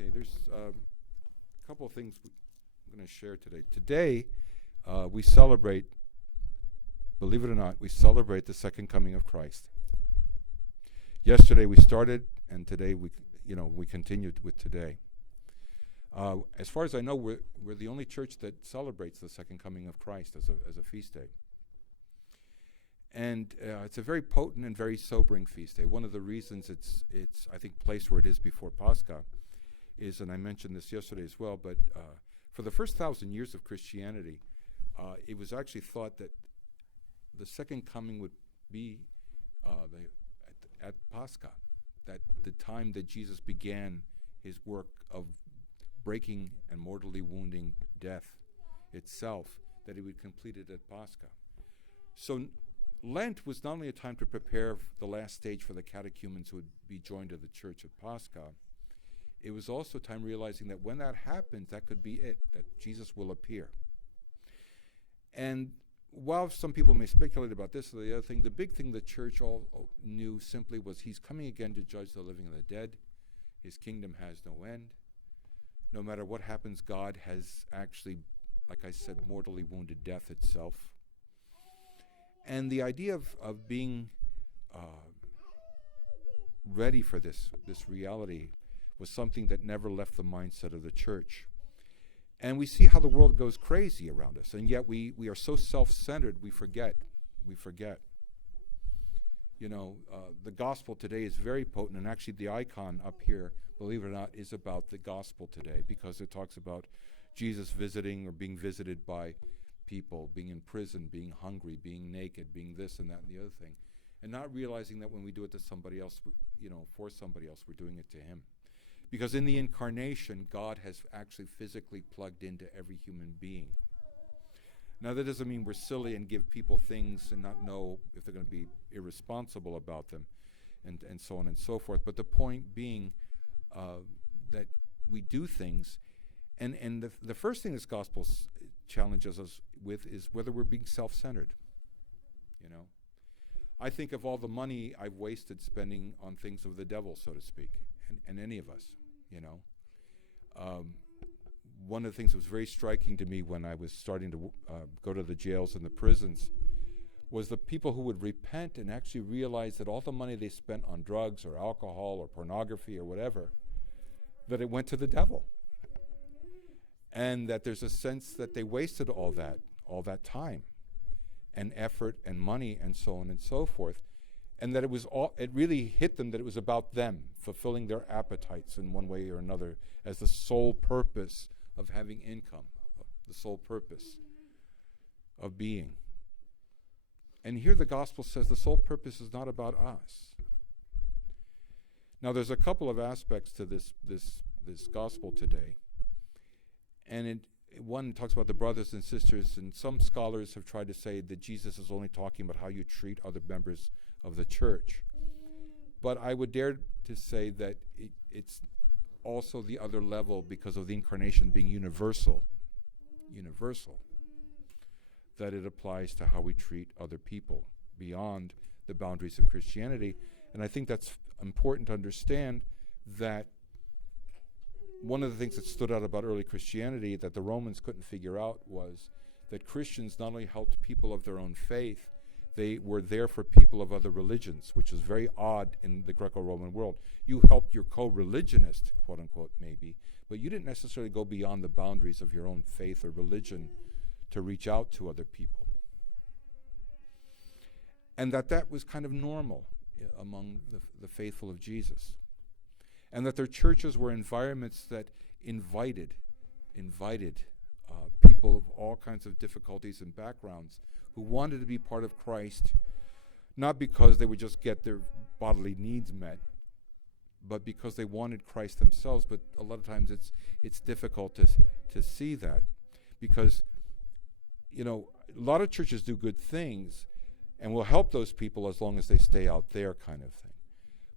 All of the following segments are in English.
Okay, there's a couple of things I'm going to share today. Today, we celebrate, believe it or not, we celebrate the second coming of Christ. Yesterday we started, and today we continued with today. As far as I know, we're the only church that celebrates the second coming of Christ as a feast day. And it's a very potent and very sobering feast day. One of the reasons it's I think placed where it is before Pascha is, and I mentioned this yesterday as well, but for the first 1,000 years of Christianity, it was actually thought that the second coming would be at Pascha, that the time that Jesus began his work of breaking and mortally wounding death itself, that he would complete it at Pascha. So Lent was not only a time to prepare the last stage for the catechumens who would be joined to the church at Pascha, it was also time realizing that when that happens, that could be it, that Jesus will appear. And while some people may speculate about this or the other thing, the big thing the church all knew simply was he's coming again to judge the living and the dead. His kingdom has no end. No matter what happens, God has actually, like I said, mortally wounded death itself. And the idea of being ready for this reality was something that never left the mindset of the church. And we see how the world goes crazy around us, and yet we are so self-centered, we forget. The gospel today is very potent, and actually the icon up here, believe it or not, is about the gospel today, because it talks about Jesus visiting or being visited by people, being in prison, being hungry, being naked, being this and that and the other thing, and not realizing that when we do it to somebody else, for somebody else, we're doing it to him. Because in the incarnation, God has actually physically plugged into every human being. Now, that doesn't mean we're silly and give people things and not know if they're going to be irresponsible about them, and so on and so forth. But the point being that we do things, and the first thing this gospel challenges us with is whether we're being self-centered. I think of all the money I've wasted spending on things of the devil, so to speak, and any of us, one of the things that was very striking to me when I was starting to go to the jails and the prisons was the people who would repent and actually realize that all the money they spent on drugs or alcohol or pornography or whatever, that it went to the devil. And that there's a sense that they wasted all that time and effort and money and so on and so forth. And that it really hit them that it was about them, fulfilling their appetites in one way or another as the sole purpose of having income, the sole purpose of being. And here the gospel says the sole purpose is not about us. Now there's a couple of aspects to this gospel today. And one talks about the brothers and sisters, and some scholars have tried to say that Jesus is only talking about how you treat other members of the church. But I would dare to say that it's also the other level because of the incarnation being universal, that it applies to how we treat other people beyond the boundaries of Christianity. And I think that's important to understand, that one of the things that stood out about early Christianity that the Romans couldn't figure out was that Christians not only helped people of their own faith, they were there for people of other religions, which is very odd in the Greco-Roman world. You helped your co-religionist, quote unquote, maybe, but you didn't necessarily go beyond the boundaries of your own faith or religion to reach out to other people. And that was kind of normal among the faithful of Jesus. And that their churches were environments that invited people of all kinds of difficulties and backgrounds who wanted to be part of Christ, not because they would just get their bodily needs met, but because they wanted Christ themselves. But a lot of times it's difficult to see that, because a lot of churches do good things and will help those people as long as they stay out there, kind of thing.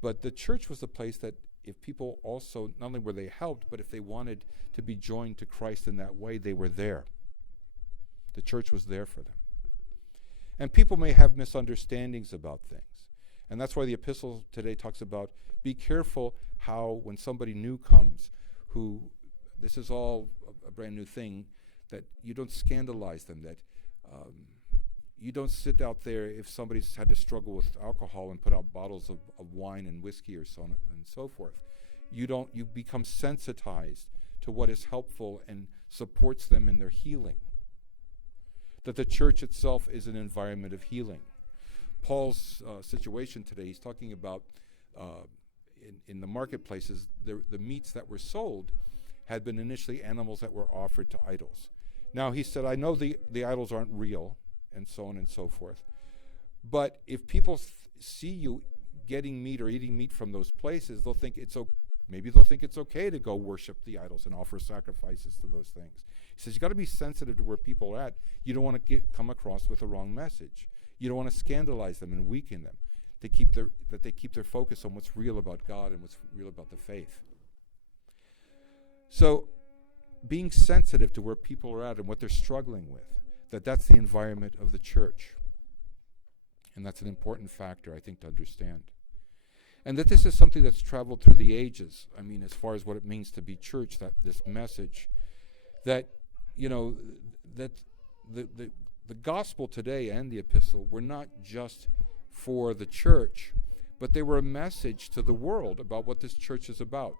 But the church was the place that if people also, not only were they helped, but if they wanted to be joined to Christ in that way, they were there. The church was there for them. And people may have misunderstandings about things. And that's why the epistle today talks about, be careful how, when somebody new comes, who, this is all a brand new thing, that you don't scandalize them, that you don't sit out there if somebody's had to struggle with alcohol and put out bottles of wine and whiskey or so on and so forth. You become sensitized to what is helpful and supports them in their healing. That the church itself is an environment of healing. Paul's situation today, he's talking about in the marketplaces, the meats that were sold had been initially animals that were offered to idols. Now he said, I know the idols aren't real, and so on and so forth. But if people see you getting meat or eating meat from those places, they'll think maybe they'll think it's okay to go worship the idols and offer sacrifices to those things. He says you got to be sensitive to where people are at. You don't want to come across with the wrong message. You don't want to scandalize them and weaken them. They keep their focus on what's real about God and what's real about the faith. So being sensitive to where people are at and what they're struggling with, that's the environment of the church. And that's an important factor, I think, to understand. And that this is something that's traveled through the ages. I mean, as far as what it means to be church, that this message, that, that the gospel today and the epistle were not just for the church, but they were a message to the world about what this church is about.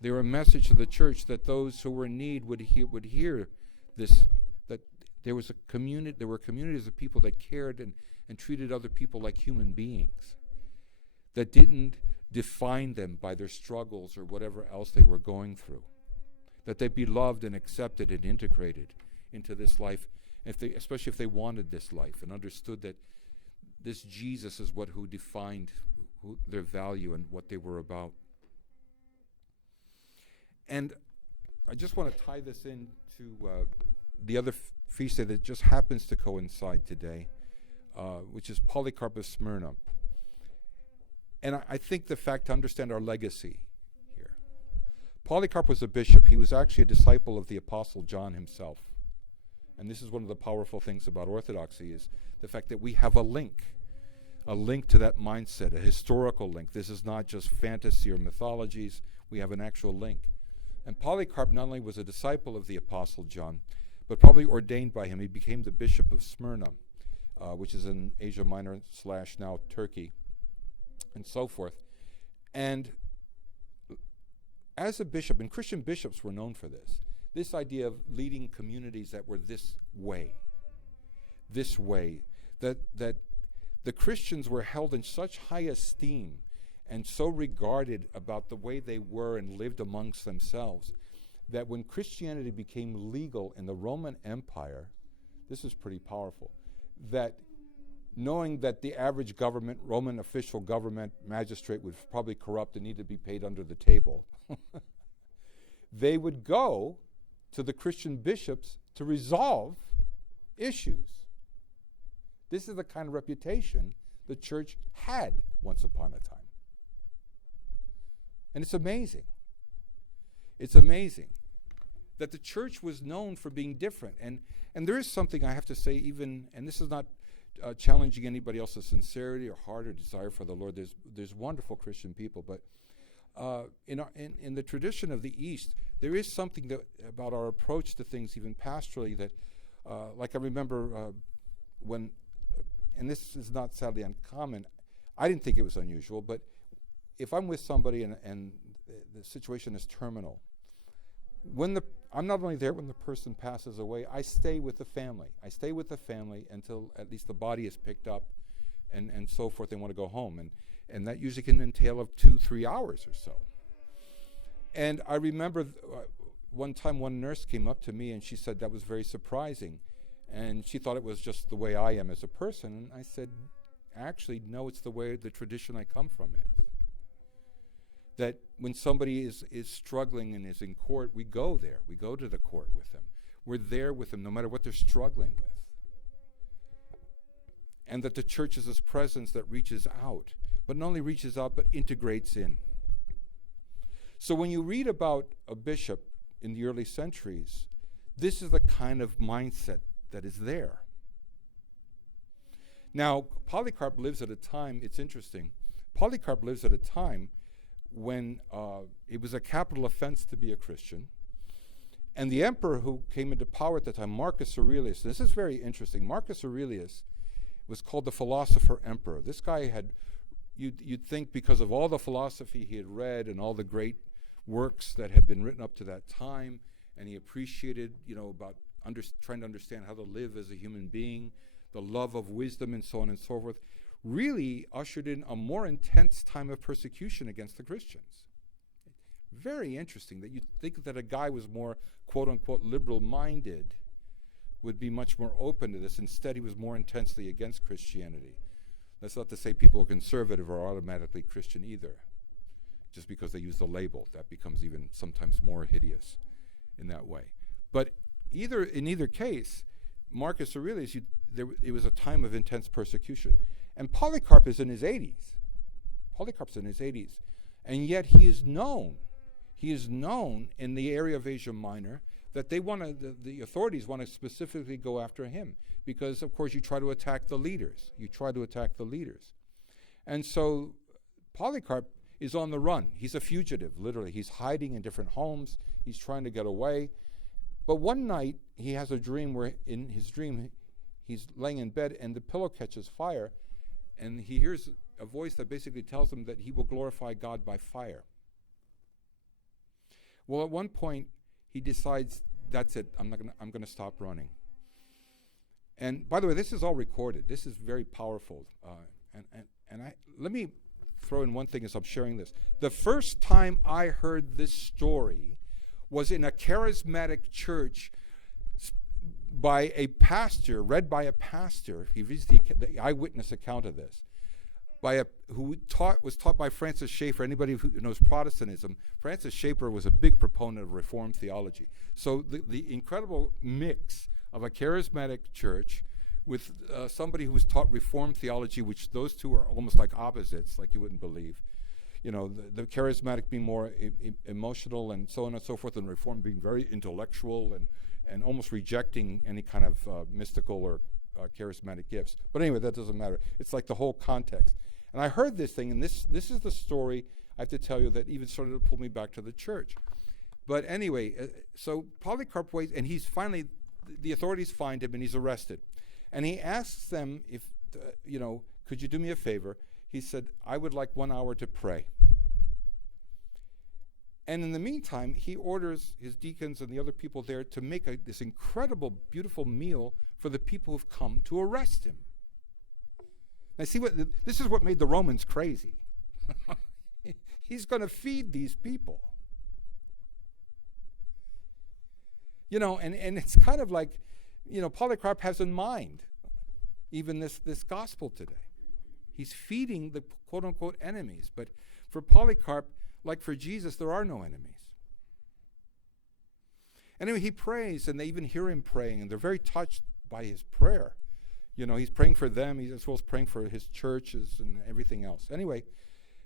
They were a message to the church that those who were in need would hear this, that there were communities of people that cared and treated other people like human beings, that didn't define them by their struggles or whatever else they were going through, that they'd be loved and accepted and integrated into this life, especially if they wanted this life and understood that this Jesus is who defined their value and what they were about. And I just want to tie this into the other feast day that just happens to coincide today, which is Polycarp of Smyrna. And I think the fact to understand our legacy here. Polycarp was a bishop. He was actually a disciple of the Apostle John himself. And this is one of the powerful things about Orthodoxy, is the fact that we have a link to that mindset, a historical link. This is not just fantasy or mythologies. We have an actual link. And Polycarp not only was a disciple of the Apostle John, but probably ordained by him. He became the Bishop of Smyrna, which is in Asia Minor / now Turkey, and so forth. And as a bishop, and Christian bishops were known for this idea of leading communities that were this way, that the Christians were held in such high esteem and so regarded about the way they were and lived amongst themselves, that when Christianity became legal in the Roman Empire, this is pretty powerful, that knowing that the average Roman official government magistrate was probably corrupt and needed to be paid under the table, they would go to the Christian bishops to resolve issues. This is the kind of reputation the church had once upon a time. And it's amazing. It's amazing that the church was known for being different. And there is something I have to say, even, and this is not challenging anybody else's sincerity or heart or desire for the Lord. There's wonderful Christian people, but in the tradition of the East, there is something about our approach to things, even pastorally, that, like I remember when, and this is not sadly uncommon, I didn't think it was unusual, but if I'm with somebody and the situation is terminal, I'm not only there when the person passes away, I stay with the family. I stay with the family until at least the body is picked up and so forth. They want to go home. And that usually can entail of 2-3 hours or so. And I remember one time one nurse came up to me and she said that was very surprising. And she thought it was just the way I am as a person. And I said, actually, no, it's the way the tradition I come from is. That when somebody is struggling and is in court, we go there. We go to the court with them. We're there with them no matter what they're struggling with. And that the church is this presence that reaches out, but not only reaches out, but integrates in. So when you read about a bishop in the early centuries, this is the kind of mindset that is there. Now, Polycarp lives at a time, it's interesting, Polycarp lives at a time when it was a capital offense to be a Christian. And the emperor who came into power at the time, Marcus Aurelius, this is very interesting. Marcus Aurelius was called the philosopher emperor. This guy had, you'd think because of all the philosophy he had read and all the great works that had been written up to that time, and he appreciated, about trying to understand how to live as a human being, the love of wisdom and so on and so forth, really ushered in a more intense time of persecution against the Christians. Very interesting that you'd think that a guy was more, quote-unquote, liberal-minded would be much more open to this. Instead, he was more intensely against Christianity. That's not to say people who are conservative are automatically Christian either, just because they use the label. That becomes even sometimes more hideous in that way. But in either case, Marcus Aurelius, it was a time of intense persecution. And Polycarp is in his 80s. Polycarp's in his 80s. And yet he is known in the area of Asia Minor that the authorities want to specifically go after him because, of course, you try to attack the leaders. And so Polycarp is on the run. He's a fugitive, literally. He's hiding in different homes. He's trying to get away. But one night, he has a dream where in his dream, he's laying in bed and the pillow catches fire, and he hears a voice that basically tells him that he will glorify God by fire. Well, at one point, he decides, that's it, I'm going to stop running. And by the way, this is all recorded. This is very powerful. Let me throw in one thing as I'm sharing this. The first time I heard this story was in a charismatic church by a pastor, read by a pastor. He reads the eyewitness account of this. Was taught by Francis Schaeffer. Anybody who knows Protestantism, Francis Schaeffer was a big proponent of Reformed theology. So the incredible mix of a charismatic church with somebody who was taught Reformed theology, which those two are almost like opposites, like you wouldn't believe. The charismatic being more emotional and so on and so forth, and Reformed being very intellectual and almost rejecting any kind of mystical or charismatic gifts. But anyway, that doesn't matter. It's like the whole context. And I heard this thing, and this is the story I have to tell you that even started to pull me back to the church. But anyway, so Polycarp waits, and he's finally, the authorities find him, and he's arrested. And he asks them if, could you do me a favor? He said, I would like 1 hour to pray. And in the meantime, he orders his deacons and the other people there to make this incredible, beautiful meal for the people who've come to arrest him. Now, see, this is what made the Romans crazy. He's going to feed these people. And it's kind of like, Polycarp has in mind even this gospel today. He's feeding the quote-unquote enemies. But for Polycarp, like for Jesus, there are no enemies. Anyway, he prays, and they even hear him praying, and they're very touched by his prayer. He's praying for them, as well as praying for his churches and everything else. Anyway,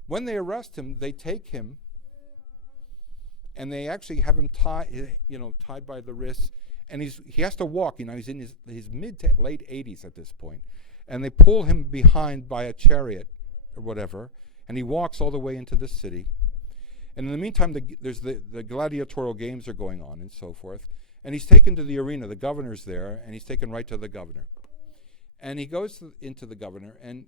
when they arrest him, they take him, and they actually have him tied by the wrists, and he has to walk. He's in his mid to late 80s at this point, and they pull him behind by a chariot or whatever, and he walks all the way into the city. And in the meantime, there's the gladiatorial games are going on and so forth, and he's taken to the arena. The governor's there, and he's taken right to the governor. And he goes into the governor, and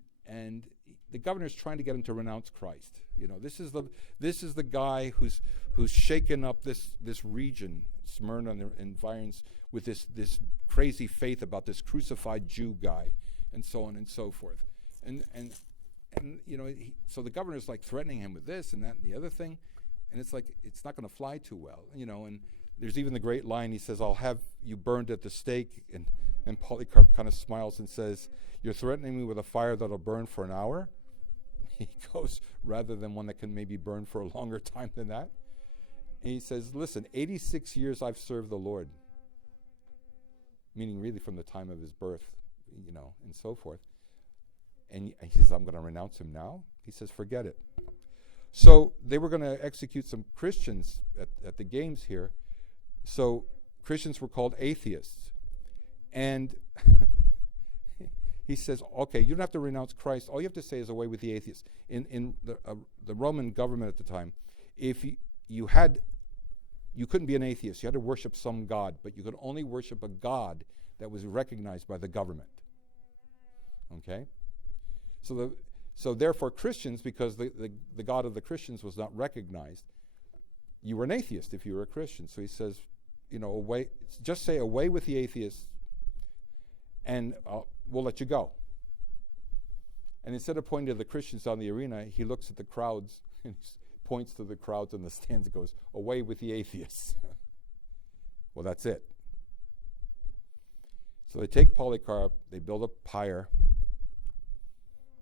the governor's trying to get him to renounce Christ. This is the guy who's shaken up this region, Smyrna and the environs, with this crazy faith about this crucified Jew guy, and so on and so forth. And so the governor's like threatening him with this and that and the other thing, and it's like it's not going to fly too well, And there's even the great line. He says, "I'll have you burned at the stake," and Polycarp kind of smiles and says, "You're threatening me with a fire that'll burn for an hour?" He goes, rather than one that can maybe burn for a longer time than that. And he says, "Listen, 86 years I've served the Lord," meaning really from the time of his birth, and so forth. And he says, "I'm going to renounce him now?" He says, "Forget it." So they were going to execute some Christians at the games here. So Christians were called atheists. And He says, okay, you don't have to renounce Christ. All you have to say is away with the atheists. In the Roman government at the time, if you couldn't be an atheist. You had to worship some god, but you could only worship a god that was recognized by the government. Okay? So therefore Christians, because the God of the Christians was not recognized, you were an atheist if you were a Christian. So he says, away, just say away with the atheists, and we'll let you go. And instead of pointing to the Christians on the arena, he looks at the crowds and points to the crowds in the stands and goes, away with the atheists. Well, that's it. So they take Polycarp, they build a pyre,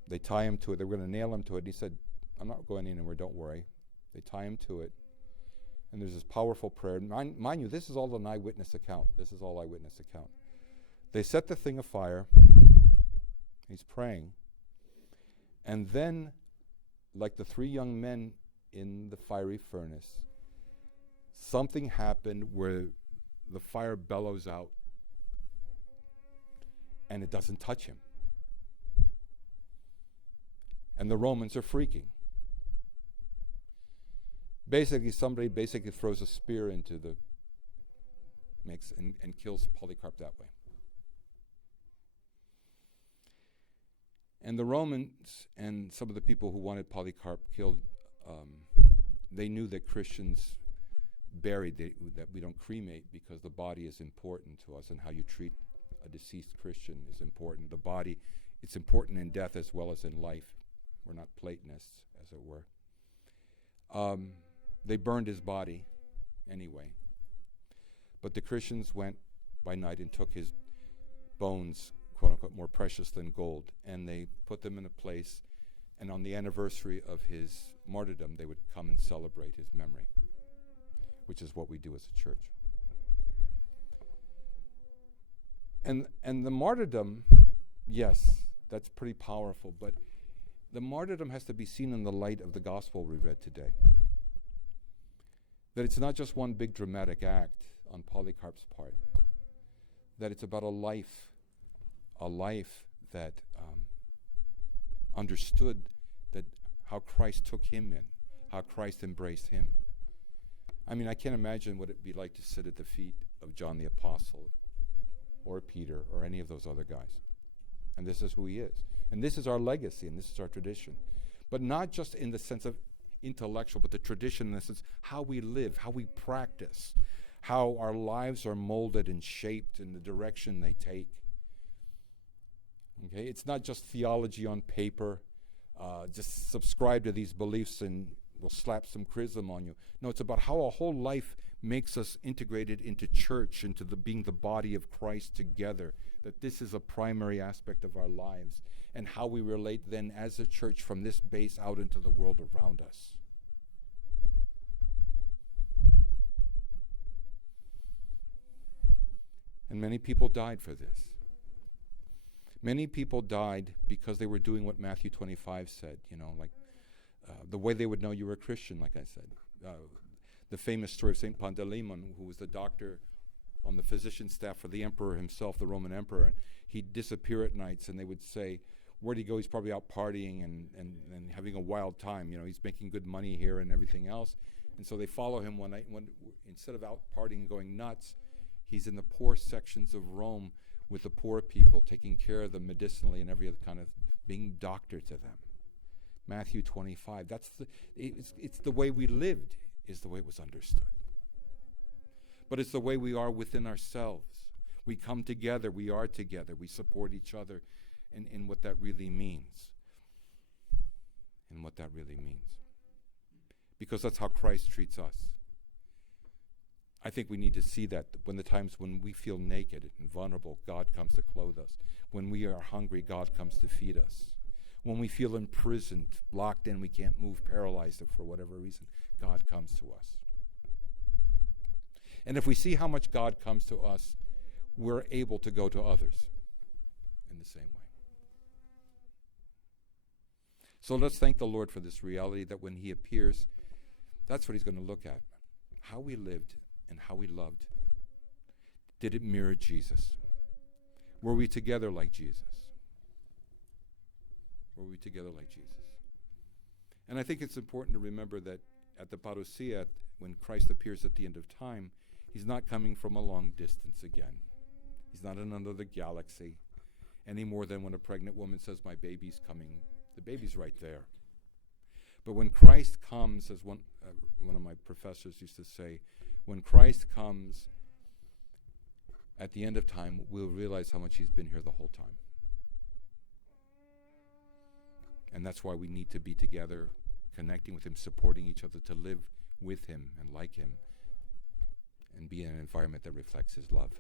they tie him to it. They were going to nail him to it. And he said, I'm not going anywhere, don't worry. They tie him to it. And there's this powerful prayer. Mind you, this is all an eyewitness account. This is all eyewitness account. They set the thing afire. He's praying. And then, like the 3 young men in the fiery furnace, something happened where the fire bellows out and it doesn't touch him. And the Romans are freaking. Somebody throws a spear into the mix and kills Polycarp that way. And the Romans and some of the people who wanted Polycarp killed, they knew that Christians buried, that we don't cremate because the body is important to us, and how you treat a deceased Christian is important. The body, it's important in death as well as in life. We're not Platonists, as it were. They burned his body anyway. But the Christians went by night and took his bones, quote unquote, more precious than gold, and they put them in a place, and on the anniversary of his martyrdom, they would come and celebrate his memory, which is what we do as a church. And the martyrdom, yes, that's pretty powerful, but the martyrdom has to be seen in the light of the gospel we read today. That it's not just one big dramatic act on Polycarp's part. That it's about a life that understood that how Christ took him in, how Christ embraced him. I mean, I can't imagine what it'd be like to sit at the feet of John the Apostle or Peter or any of those other guys. And this is who he is. And this is our legacy, and this is our tradition. But not just in the sense of intellectual, but the tradition in the sense how we live, how we practice, how our lives are molded and shaped in the direction they take. Okay, it's not just theology on paper, just subscribe to these beliefs and we'll slap some chrism on you. No, it's about how a whole life makes us integrated into church, into being the body of Christ together, that this is a primary aspect of our lives, and how we relate then as a church from this base out into the world around us. And many people died for this. Many people died because they were doing what Matthew 25 said, the way they would know you were a Christian, like I said. The famous story of St. Panteleimon, who was the doctor on the physician staff for the emperor himself, the Roman emperor, and he'd disappear at nights, and they would say, where'd he go? He's probably out partying and having a wild time. He's making good money here and everything else. And so they follow him one night, when instead of out partying and going nuts, he's in the poor sections of Rome with the poor people, taking care of them medicinally and every other kind of, being doctor to them. Matthew 25, it's the way we lived, is the way it was understood. But it's the way we are within ourselves. We come together, we are together, we support each other in what that really means. And what that really means. Because that's how Christ treats us. I think we need to see that when the times when we feel naked and vulnerable, God comes to clothe us. When we are hungry, God comes to feed us. When we feel imprisoned, locked in, we can't move, paralyzed for whatever reason, God comes to us. And if we see how much God comes to us, we're able to go to others in the same way. So let's thank the Lord for this reality that when he appears, that's what he's going to look at. How we lived and how we loved. Did it mirror Jesus? Were we together like Jesus? Were we together like Jesus? And I think it's important to remember that at the parousia, when Christ appears at the end of time, he's not coming from a long distance again. He's not in another galaxy any more than when a pregnant woman says, my baby's coming. The baby's right there. But when Christ comes, as one of my professors used to say, when Christ comes at the end of time, we'll realize how much he's been here the whole time. And that's why we need to be together, connecting with him, supporting each other, to live with him and like him, and be in an environment that reflects his love.